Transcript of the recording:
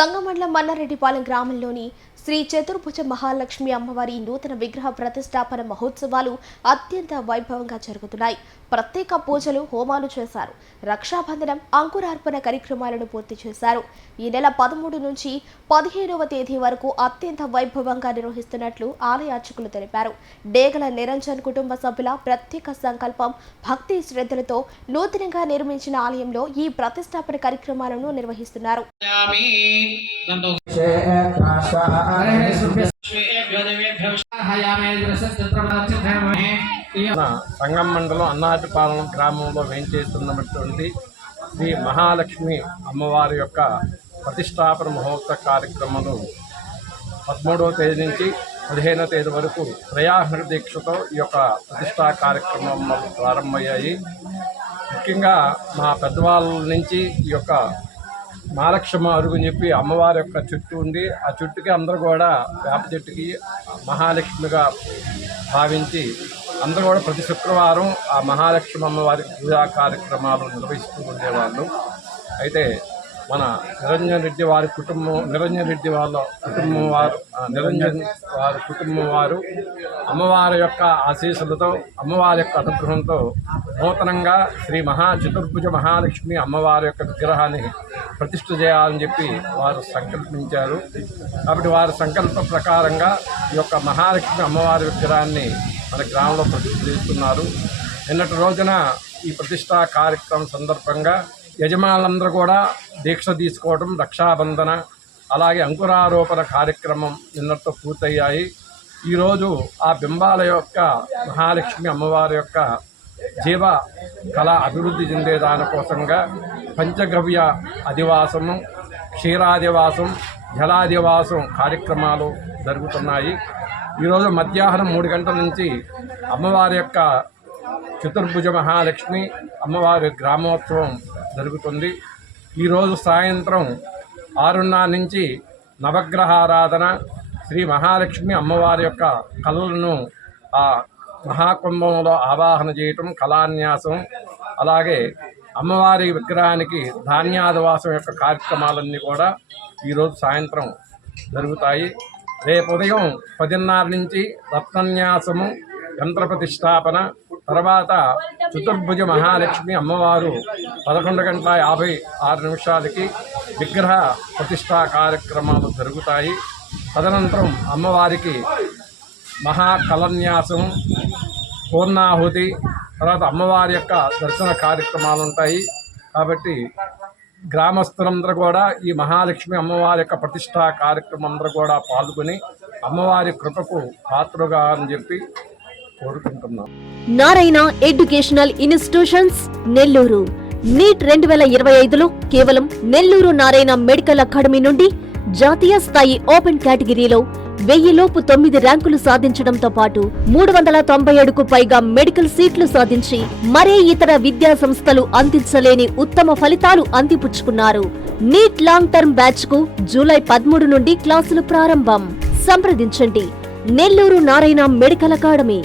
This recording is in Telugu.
సంగమండలం మన్నారెడ్డిపాలెం గ్రామంలోని శ్రీ చతుర్భుజ మహాలక్ష్మి అమ్మవారి నూతన విగ్రహ ప్రతిష్టాపన మహోత్సవాలు అత్యంత వైభవంగా జరుగుతున్నాయి. ప్రత్యేక పూజలు, హోమాలు చేశారు. రక్షాబంధనం, అంకురార్పణ కార్యక్రమాలను పూర్తి చేశారు. ఈ నెల 13 నుంచి 15వ తేదీ వరకు అత్యంత వైభవంగా నిర్వహిస్తున్నట్లు ఆలయ అర్చకులు తెలిపారు. డేగల నిరంజన్ కుటుంబ సభ్యుల ప్రత్యేక సంకల్పం, భక్తి శ్రద్ధలతో నూతనంగా నిర్మించిన ఆలయంలో ఈ ప్రతిష్టాపన కార్యక్రమాలను నిర్వహిస్తున్నారు. సంగం మండలం అన్నాటిపాలెం గ్రామంలో వేంచేస్తున్నటువంటి శ్రీ మహాలక్ష్మి అమ్మవారి యొక్క ప్రతిష్టాపన మహోత్సవ కార్యక్రమాలు 13వ తేదీ నుంచి 15వ తేదీ వరకు ప్రయాణ దీక్షతో ఈ యొక్క ప్రతిష్టా కార్యక్రమం ప్రారంభమయ్యాయి. ముఖ్యంగా మా పెద్దవాళ్ళ నుంచి ఈ యొక్క మహాలక్ష్మ అరుగుని చెప్పి అమ్మవారి యొక్క చుట్టూ ఉంది. ఆ చుట్టుకి అందరూ కూడా వేప చెట్టుకి మహాలక్ష్మిగా భావించి అందరూ కూడా ప్రతి శుక్రవారం ఆ మహాలక్ష్మి అమ్మవారి పూజా కార్యక్రమాలు నిర్వహిస్తూ ఉండేవాళ్ళు. అయితే మన నిరంజన్ రెడ్డి వారి కుటుంబం, నిరంజన్ రెడ్డి కుటుంబం వారు అమ్మవారి యొక్క ఆశీస్సులతో, అమ్మవారి యొక్క అనుగ్రహంతో నూతనంగా శ్రీ చతుర్భుజ మహాలక్ష్మి అమ్మవారి యొక్క విగ్రహాన్ని ప్రతిష్ఠ చేయాలని చెప్పి వారు సంకల్పించారు. కాబట్టి వారి సంకల్ప ప్రకారంగా ఈ యొక్క మహాలక్ష్మి అమ్మవారి విగ్రహాన్ని మన గ్రామంలో ప్రతిష్ఠ చేస్తున్నారు. నిన్నటి రోజున ఈ ప్రతిష్టా కార్యక్రమం సందర్భంగా యజమానులందరూ కూడా దీక్ష తీసుకోవడం, రక్షాబంధన, అలాగే అంకురారోపణ కార్యక్రమం నిన్నటితో పూర్తయ్యాయి. ఈరోజు ఆ బింబాల యొక్క మహాలక్ష్మి అమ్మవారి యొక్క జీవ కళ అభివృద్ధి చెందే దానికోసంగా పంచగవ్య అధివాసము, క్షీరాదివాసం, జలాదివాసం కార్యక్రమాలు జరుగుతున్నాయి. ఈరోజు మధ్యాహ్నం 3 గంటల నుంచి అమ్మవారి యొక్క చతుర్భుజ మహాలక్ష్మి అమ్మవారి గ్రామోత్సవం జరుగుతుంది. ఈరోజు సాయంత్రం 6:30 నుంచి నవగ్రహారాధన, శ్రీ మహాలక్ష్మి అమ్మవారి యొక్క కళలను ఆ మహాకుంభంలో ఆవాహన చేయటం, కళాన్యాసం, అలాగే అమ్మవారి విగ్రహానికి ధాన్యాదివాసం యొక్క కార్యక్రమాలన్నీ కూడా ఈరోజు సాయంత్రం జరుగుతాయి. రేపు ఉదయం 10:30 నుంచి రత్నన్యాసము, యంత్ర ప్రతిష్టాపన, తర్వాత చతుర్భుజ మహాలక్ష్మి అమ్మవారు 11:56 విగ్రహ ప్రతిష్టా కార్యక్రమాలు జరుగుతాయి. తదనంతరం అమ్మవారికి మహాకలన్యాసం, పూర్ణాహుతి, తర్వాత అమ్మవారి యొక్క దర్శన కార్యక్రమాలు ఉంటాయి. కాబట్టి గ్రామస్తులందరూ కూడా ఈ మహాలక్ష్మి అమ్మవారి యొక్క ప్రతిష్టా కార్యక్రమం అందరూ కూడా పాల్గొని అమ్మవారి కృపకు పాత్రగా అని చెప్పి కోరుకుంటున్నాం. Narayana educational institutions Nellore NEET 2025లో కేవలం నెల్లూరు నారాయణ మెడికల్ అకాడమీ నుండి జాతీయ స్థాయి ఓపెన్ కేటగిరీలో 1000 లోపు 9 ర్యాంకులు సాధించడంతో పాటు 397కు పైగా మెడికల్ సీట్లు సాధించి మరే ఇతర విద్యా సంస్థలు అందించలేని ఉత్తమ ఫలితాలు అందిపుచ్చుకున్నారు. నీట్ లాంగ్ టర్మ్ బ్యాచ్ కు జూలై 13 నుండి క్లాసులు ప్రారంభం. సంప్రదించండి నెల్లూరు నారాయణ మెడికల్ అకాడమీ.